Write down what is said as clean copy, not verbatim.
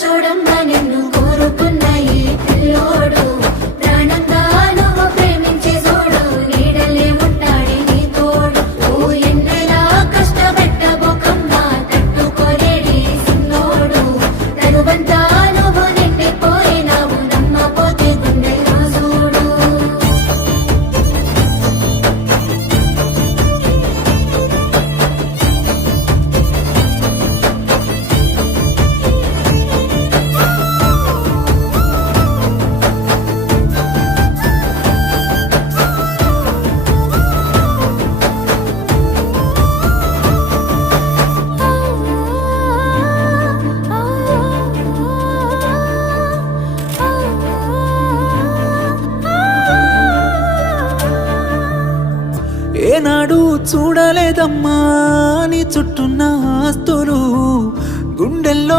చూడమ్మా నిన్ను కోరుకున్న ఈ పిల్లోడు ప్రాణంగా నువ్వు ప్రేమించే చూడు నీడలే ఉంటాడే నీ తోడు ఓ ఎన్నెలా కష్టపెట్టబోకమ్మా తట్టుకోలేడి సిన్నోడు తనువంతా నువ్వు నిండిపోయినావు నమ్మపోతే గుండెల్లో చూడు ఏనాడు చూడలేదమ్మా నీ చుట్టూన్న ఆస్తులు గుండెల్లో